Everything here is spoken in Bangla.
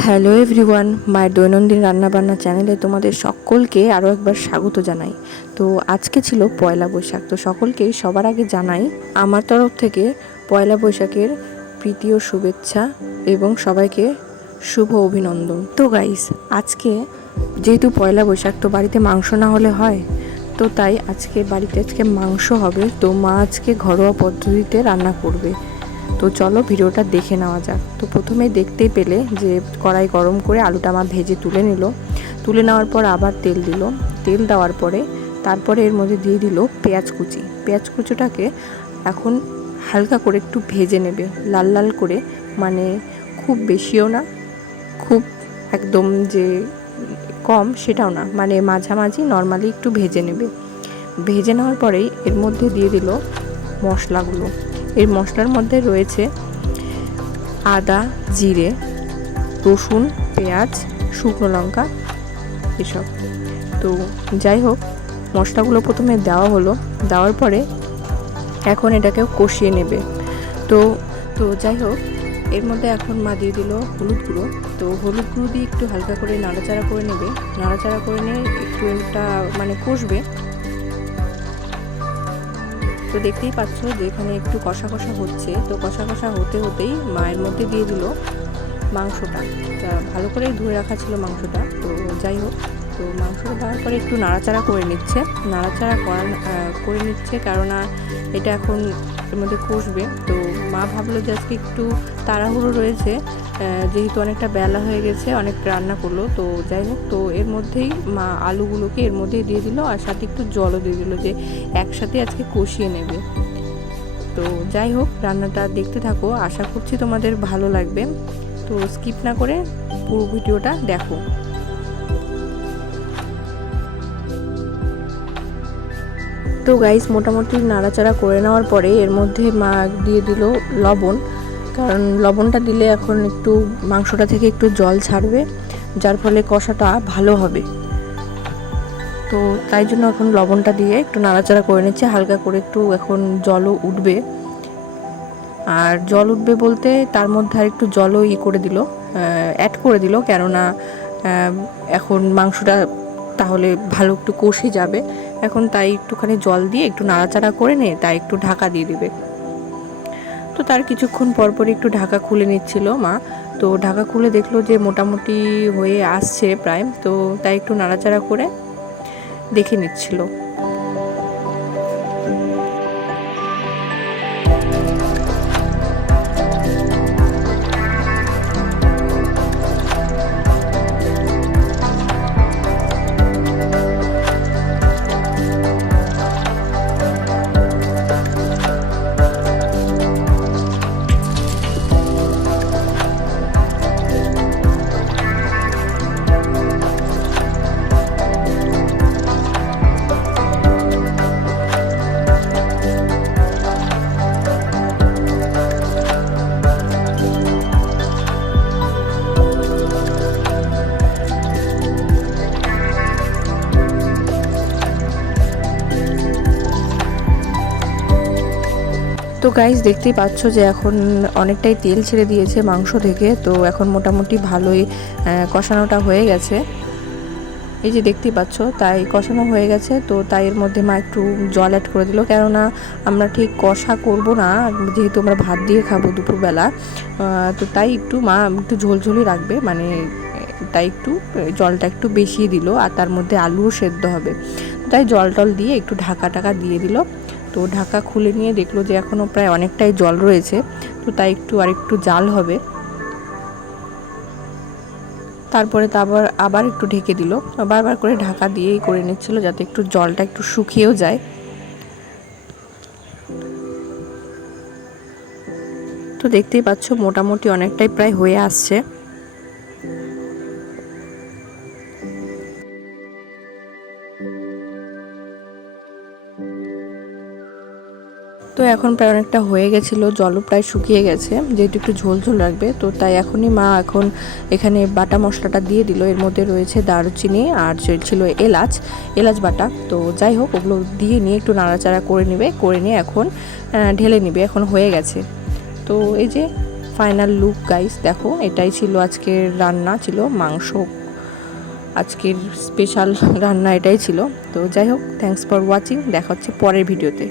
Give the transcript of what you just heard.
হ্যালো এভরিওয়ান, মায়ের দৈনন্দিন রান্নাবান্না চ্যানেলে তোমাদের সকলকে আরও একবার স্বাগত জানাই। তো আজকে ছিল পয়লা বৈশাখ, তো সকলকেই সবার আগে জানাই আমার তরফ থেকে পয়লা বৈশাখের প্রীতি ও শুভেচ্ছা এবং সবাইকে শুভ অভিনন্দন। তো গাইস, আজকে যেহেতু পয়লা বৈশাখ, তো বাড়িতে মাংস না হলে হয়, তো তাই বাড়িতে মাংস হবে। তো মা আজকে ঘরোয়া পদ্ধতিতে রান্না করবে। তো চলো ভিডিওটা দেখে নেওয়া যাক। তো প্রথমেই দেখতেই পেলে যে কড়াই গরম করে আলুটা মা ভেজে তুলে নিল। তুলে নেওয়ার পর আবার তেল দিল। তেল দেওয়ার পরে তারপরে এর মধ্যে দিয়ে দিল পেঁয়াজ কুচি। পেঁয়াজ কুচিটাকে এখন হালকা করে একটু ভেজে নেবে, লাল লাল করে, মানে খুব বেশিও না, খুব একদম যে কম সেটাও না, মানে মাঝামাঝি নর্মালি একটু ভেজে নেবে। ভেজে নেওয়ার পরেই এর মধ্যে দিয়ে দিল মশলাগুলো। এর মশলার মধ্যে রয়েছে আদা, জিরে, রসুন, পেঁয়াজ, শুকনো লঙ্কা, এসব। তো যাই হোক, মশলাগুলো প্রথমে দেওয়া হলো। দেওয়ার পরে এখন এটাকে কষিয়ে নেবে। তো তো যাই হোক, এর মধ্যে এখন মা দিয়ে দিল হলুদ গুঁড়ো। তো হলুদ গুঁড়ো দিয়ে একটু হালকা করে নাড়াচাড়া করে নেবে। নাড়াচাড়া করে নিয়ে একটু এটা মানে কষবে। তো দেখতেই পাচ্ছ যে এখানে একটু কষা কষা হচ্ছে। তো কষা কষা হতে হতেই মায়ের মধ্যে দিয়ে দিল মাংসটা। ভালো করে ধুয়ে রাখা ছিল মাংসটা। তো যাই হোক, তো মাংসটা দেওয়ার পরে একটু নাড়াচাড়া করে নিচ্ছে, কেননা এটা এখন এর মধ্যে কষবে। তো মা ভাবলো যে আজকে একটু তাড়াহুড়ো রয়েছে, যেহেতু অনেকটা বেলা হয়ে গেছে, অনেক রান্না করলো। তো যাই হোক, তো এর মধ্যেই মা আলুগুলোকে এর মধ্যেই দিয়ে দিল, আর সাথে একটু জলও দিয়ে দিল, যে একসাথে আজকে কষিয়ে নেবে। তো যাই হোক, রান্নাটা দেখতে থাকো, আশা করছি তোমাদের ভালো লাগবে। তো স্কিপ না করে পুরো ভিডিওটা দেখো। তো গাইস, মোটামুটি নাড়াচাড়া করে নেওয়ার পরে এর মধ্যে মা দিয়ে দিল লবণ, কারণ লবণটা দিলে এখন একটু মাংসটা থেকে একটু জল ছাড়বে, যার ফলে কষাটা ভালো হবে। তো তাই জন্য এখন লবণটা দিয়ে একটু নাড়াচাড়া করে নিচ্ছে, হালকা করে একটু এখন জলও উঠবে। আর জল উঠবে বলতে তার মধ্যে আর একটু জলও অ্যাড করে দিল, কেননা এখন মাংসটা তাহলে ভালো একটু কষে যাবে। এখন তাই একটুখানি জল দিয়ে একটু নাড়াচাড়া করে নিয়ে তাই একটু ঢাকা দিয়ে দিবে। তো তার কিছুক্ষণ পরপরই একটু ঢাকা খুলে নিচ্ছিল মা। তো ঢাকা খুলে দেখলো যে মোটামুটি হয়ে আসছে প্রায়। তো তাই একটু নাড়াচাড়া করে দেখে নিচ্ছিল। তো গাইস, দেখতেই পাচ্ছ যে এখন অনেকটাই তেল ছেড়ে দিয়েছে মাংস থেকে। তো এখন মোটামুটি ভালোই কষানোটা হয়ে গেছে। এই যে দেখতেই পাচ্ছ, তাই কষানো হয়ে গেছে। তো তাই এর মধ্যে মা একটু জল অ্যাড করে দিল, কেননা আমরা ঠিক কষা করব না, যেহেতু আমরা ভাত দিয়ে খাবো দুপুরবেলা। তো তাই মা একটু ঝোলঝোলই রাখবে, মানে তাই একটু জলটা একটু বেশি দিল, আর তার মধ্যে আলুও সেদ্ধ হবে। তাই জল টল দিয়ে একটু ঢাকা দিয়ে দিল। তো ঢাকা খুলে নিয়ে দেখলো যে এখনও প্রায় অনেকটাই জল রয়েছে। তো তাই আরেকটু জাল হবে। তারপরে আবার একটু ঢেকে দিল, বারবার করে ঢাকা দিয়েই করে নিচ্ছিল, যাতে একটু জলটা একটু শুকিয়েও যায়। তো দেখতেই পাচ্ছ মোটামুটি অনেকটাই প্রায় হয়ে আসছে। তো এখন প্রায় অনেকটা হয়ে গেছিলো, জলও প্রায় শুকিয়ে গেছে, যেহেতু একটু ঝোল রাখবে। তো তাই এখনই মা এখানে বাটা মশলাটা দিয়ে দিল। এর মধ্যে রয়েছে দারুচিনি আর ছিল এলাচ বাটা। তো যাই হোক, ওগুলো দিয়ে নিয়ে একটু নাড়াচাড়া করে নিয়ে এখন ঢেলে নিবে। এখন হয়ে গেছে। তো এই যে ফাইনাল লুক গাইস, দেখো এটাই ছিল আজকের রান্না, ছিল মাংস। আজকের স্পেশাল রান্না এটাই ছিল। তো যাই হোক, থ্যাঙ্কস ফর ওয়াচিং, দেখা হচ্ছে পরের ভিডিওতে।